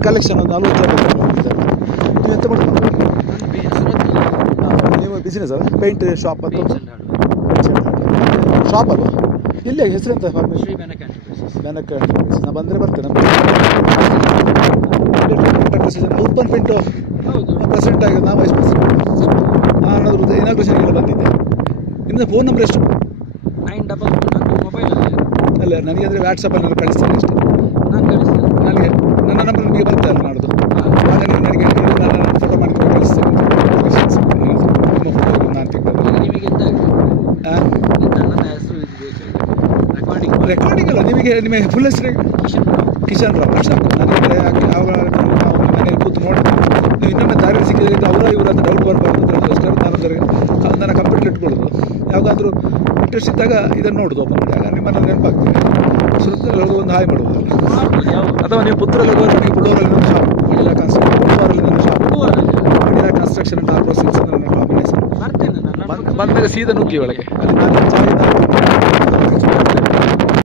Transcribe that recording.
ಸಣ್ಣ ಕಲೆಕ್ಷನ್ ಒಂದು 40 ಜನ. ನೀವು ಎಂತ ಮಾಡ್ಬೋದು? ನೀವು ಬಿಸಿನೆಸ್ ಅಲ್ಲ, ಪೇಂಟ್ ಶಾಪ್ ಅಥವಾ ಶಾಪ್ ಅಲ್ವಾ? ಇಲ್ಲೇ ಹೆಸರು ಎಂತ formation? Shri Benaka enterprises. Benaka enterprises. ನಾನು ಬಂದರೆ ಬರ್ತೇನೆ. ಉತ್ಪನ್ನ ಪಿಂಟು ಪ್ರೆಸಿಡೆಂಟ್ ಆಗಿದೆ, ನಾನು ವೈಸ್ ಪ್ರೆಸಿಡೆಂಟ್. ನಾನು ಇನಾಗ್ರೇಷನ್ಗೆಲ್ಲ ಬಂದಿದ್ದೆ. ನಿಮ್ಮದು ಫೋನ್ ನಂಬರ್ ಎಷ್ಟು? 922 ನನ್ನ ಮೊಬೈಲಲ್ಲಿ. ಅಲ್ಲ, ನನಗೆ ಅಂದರೆ ವಾಟ್ಸಪ್ಪಲ್ಲಿ ನಾನು ಕಳಿಸ್ತೇನೆ ಅಷ್ಟೇ. ನಾನು ಕಳಿಸ್ತೇನೆ. ನನಗೆ ನನ್ನ ನಂಬರ್ ನಿಮಗೆ ಬರುತ್ತೆ ಅಲ್ಲ ನಾಡ್ದು. ಆಗ ನೀವು ನನಗೆ ನಾನು ಫೋಟೋ ಮಾಡಿ ಕಳಿಸ್ತೇನೆ. ನಿಮ್ಮ ಫೋಟೋ ನಾನು ತೆಗೆದು ನಿಮಗೆ ಎಂತ ಎಂತ ನನ್ನ ಹೆಸರು ಇದು ಬೇಕು ರೆಕಾರ್ಡಿಂಗ್ ಅಲ್ಲ, ನಿಮಗೆ ಫುಲ್ ಹೆಸರು ಕಿಶನ್ ರಾವ್ ಅಷ್ಟು ಸಾಕು. ನನಗೆ ಆವಾಗ ನಾವು ಮನೆಯಲ್ಲಿ ಕೂತು ನೋಡಿದ್ವಿ. ನೀವು ಇನ್ನೊಮ್ಮೆ ದಾರಿ ಸಿಕ್ಕಿದ್ರೆ ಅವರ ಇವರ ಅಂತ ಡೌಟ್ ಬರಬಾರ್ದು ಅಂತ ಅದಕ್ಕೋಸ್ಕರ ನನ್ನ ಕಂಪ್ಯೂಟರ್ ಇಟ್ಕೊಳ್ಳೋದು. ಯಾವಾಗಾದರೂ ಇಂಟ್ರೆಸ್ಟ್ ಇದ್ದಾಗ ಇದನ್ನು ನೋಡೋದು ಓಪನ್ ಮಾಡಿ, ಆಗ ನಿಮ್ಮನ್ನು ನೆನಪಾಗ್ತದೆ. ಸುರತ್ನಲ್ಲಿ ಹೋಗಿ ಒಂದು ಹಾಯ್ ಮಾಡ್ಬೋದಲ್ಲ. ಅಥವಾ ನೀವು ಪುತ್ತೂರಲ್ಲಿ ಹೋಗುವಾಗ ನನಗೆ ಪುಡೂರಲ್ಲಿ ನನ್ನ ಶಾಪ್, ಅಡಿಲಾ ಕನ್ಸ್ಟ್ರಕ್ಷನ್, ಪುತ್ತೂರಲ್ಲಿ ನನ್ನ ಶಾಪ್, ಅಡಿಲಾ ಕನ್ಸ್ಟ್ರಕ್ಷನ್ ಅಂಡ್ ಆರ್ಪ್ರೋಸಿಕ್ಸ್ ನನ್ನ ಕಾಂಬಿನೇಷನ್. ಬರ್ತೇನೆ ನಾನು. ಬಂದಾಗ ಸೀದಾ ನುಗ್ಗಿ ಒಳಗೆ, ಅಲ್ಲಿ ನಾನು ಚಾಯ್